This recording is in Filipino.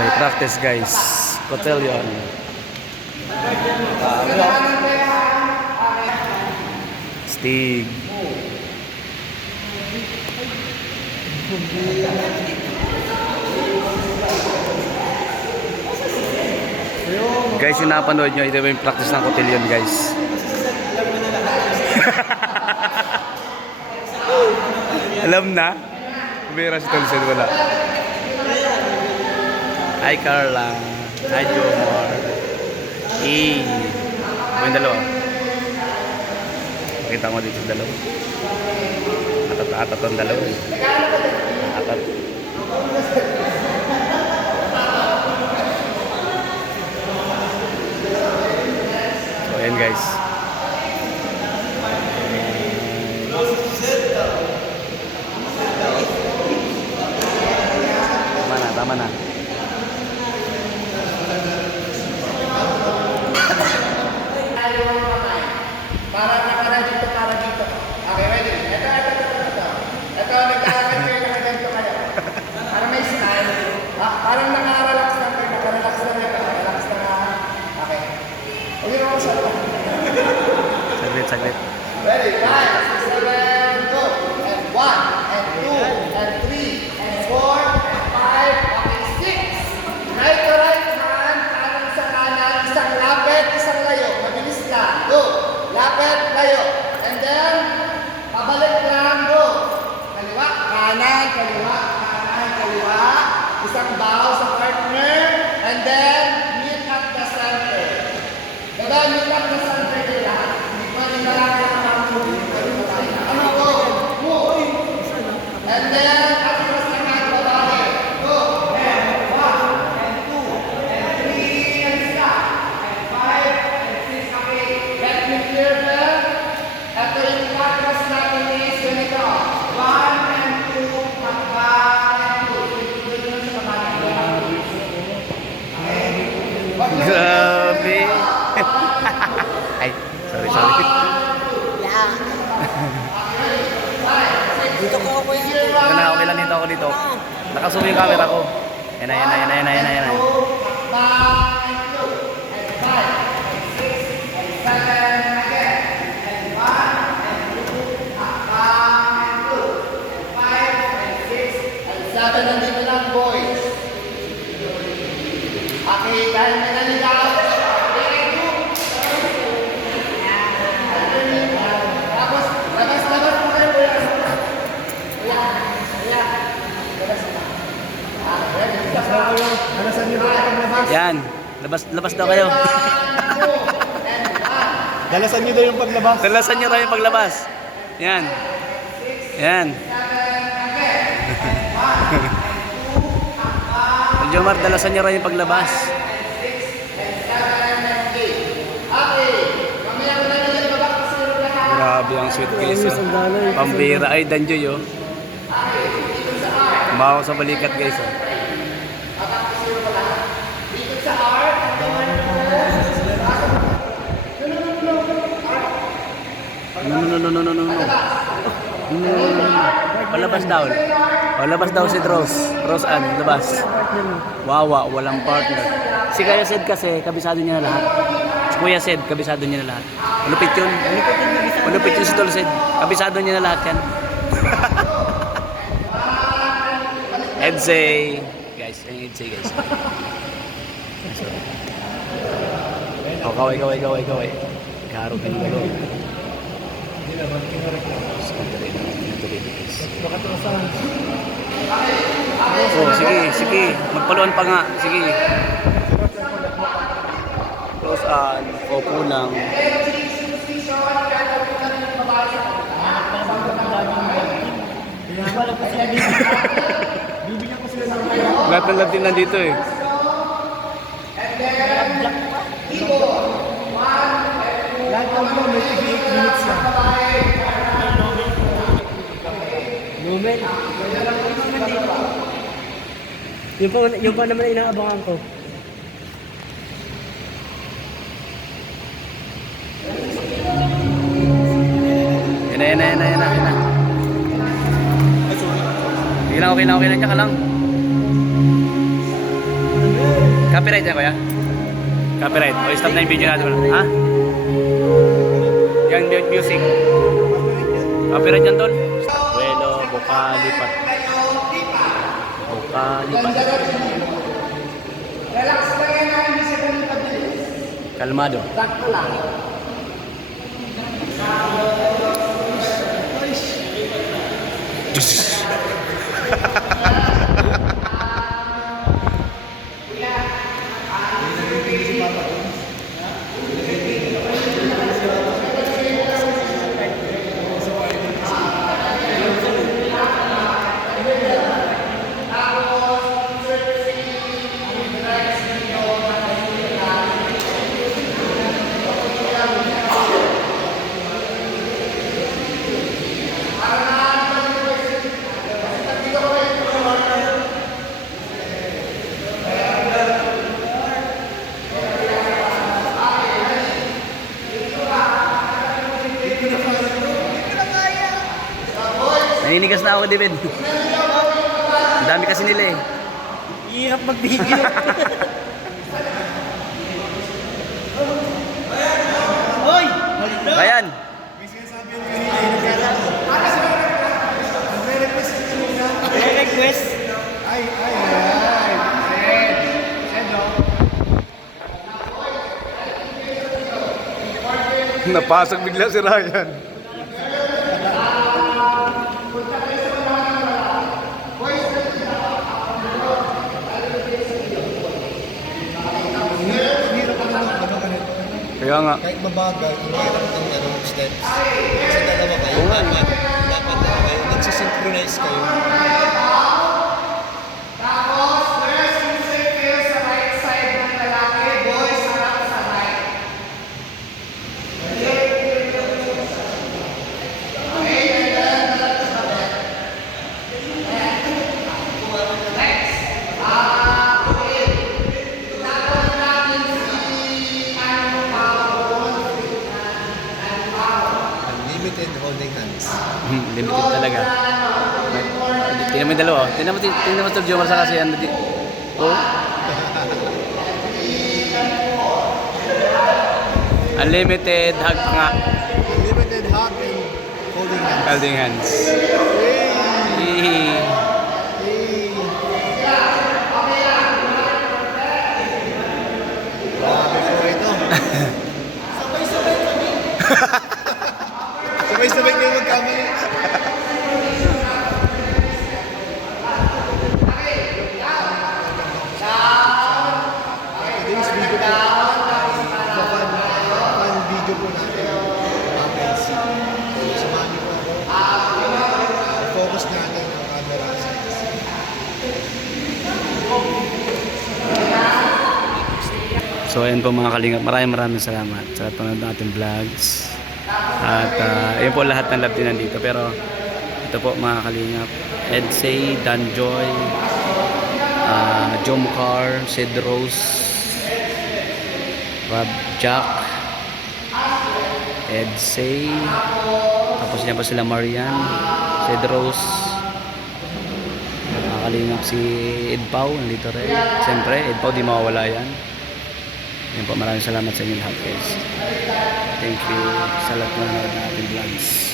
Okay, practice guys. Cotillion. Stig. Guys, yung napanood nyo, ito yung practice ng cotillion guys. Alam na? Kumira si Tolson, wala. Hi Carla. Hi Jomar. Yung dalawa. Makita mo dito dalawa. Atat ang dalawa. Atat. So ayan guys. Tama na. Para dito. Okay, ready? Ito. Nagkakaroon kayo nakaganto kayo. Para may style. Parang nakarelax lang kayo. Nakarelax lang kayo. Relax na. Okay. Huwag yun ako sa Saglit. Ready? 5, 6, 7, go. And 1, and 2, and 3, and 4, and 5, okay, 6. Right to right hand, kanan sa kanan, isang lapit, isang layo. Mabilis lang. Go. Lapit, layo. And then, pabalik lang, go. Kaliwa, kanan, kaliwa. Isang bow sa partner. And then, meet at the center. Diba, meet at the center nila. Hindi na lang and then, atras na nga, babae. Go. And 1, and 2, and 3, and stop. And 5, and 6, okay. Let me clear them. Ito yung atras natin is ganito. 1, and 2, hakbang, and 2. Ito yung sa babae. Grabe. Ay, sorry. Dito ko ako yan. Okay lang dito. Nakasumi yung camera ko. Yan na. Nandito lang, boys. Okay, dahil may naligaw. Tapos, labas po kayo, kuya. Yan. Labas daw kayo. Dalasan nyo daw yung paglabas. Dalasan nyo tayo paglabas. Yan. Jomar, dalasan nyo rin yung paglabas. Grabe ang sweet guys. Pambira. Ay, Danjoy oh. Umawa sa balikat guys oh. No. Palabas daw si Rose Ann, labas. Wawa, walang partner. Si Kuya Sed kasi, kabisado niya na lahat. Si Kuya Sed, kabisado niya na lahat. Malupit yun si Tol Sed. Kabisado niya na lahat yan. Edsay. Guys, yung Edsay guys. Oh, kaway. Karo ka nyo galo. Oh, sige. Magpaluan pa nga. Sige. Close on. O, kulang. Lahat ng Latin nandito eh. Lahat ng mo, may 8 minutes lang. Lumen. Yung pa naman inaabangan ko. Yan na. Okay lang. Tsaka lang. Copyright yan, kuya? Copyright. O, stop na yung video natin. Ha? Yan, music. Copyright yan, tol. Bueno, bukalipat. Bukalipat. Relax lang yan, hindi siya ganun pabilis. Kalmado. Sakto lang. Naninigas na ako, David. Ang dami kasi nila eh. Hirap mag-video. Hoy! Bayan! Request. Ay, ay, ay. Napasok bigla si Ryan. Kaya nga. Kahit mabagal, hindi hirap ng steps. Kasi dalawa kayo, dapat kayo, nagsisynchronize kayo. Tapos, first, music kayo sa right side ng lalaki. Boys, harap sa right. Unlimited holding hands. Limited talaga. Tingnan mo yung dalawa. Tingnan mo ito, Jomar, sa kasi ano di. Oh. Unlimited hug pa nga. Unlimited hug and holding hands. Holding hands. Hey! Grabe po ito. Sabay-sabay kayo magkamali. Today's video po, fan video po natin. Agency. Samahan niyo po ako. Focus natin ang camera sa So ayun po mga kalingap, maraming salamat sa panonood ng ating vlogs. At ayun po lahat ng love din nandito. Pero ito po mga kalingap, Edsay, Danjoy, Jomcar, Sid Rose, Rob Jack, Edsay, tapos niya pa sila Marian, Sid Rose, mga kalingap si Ed Pau, nandito rin. Siyempre, Ed Pau di mawawala yan. Yan po, maraming salamat sa inyo lahat guys. Thank you sa lahat ng ating vlogs.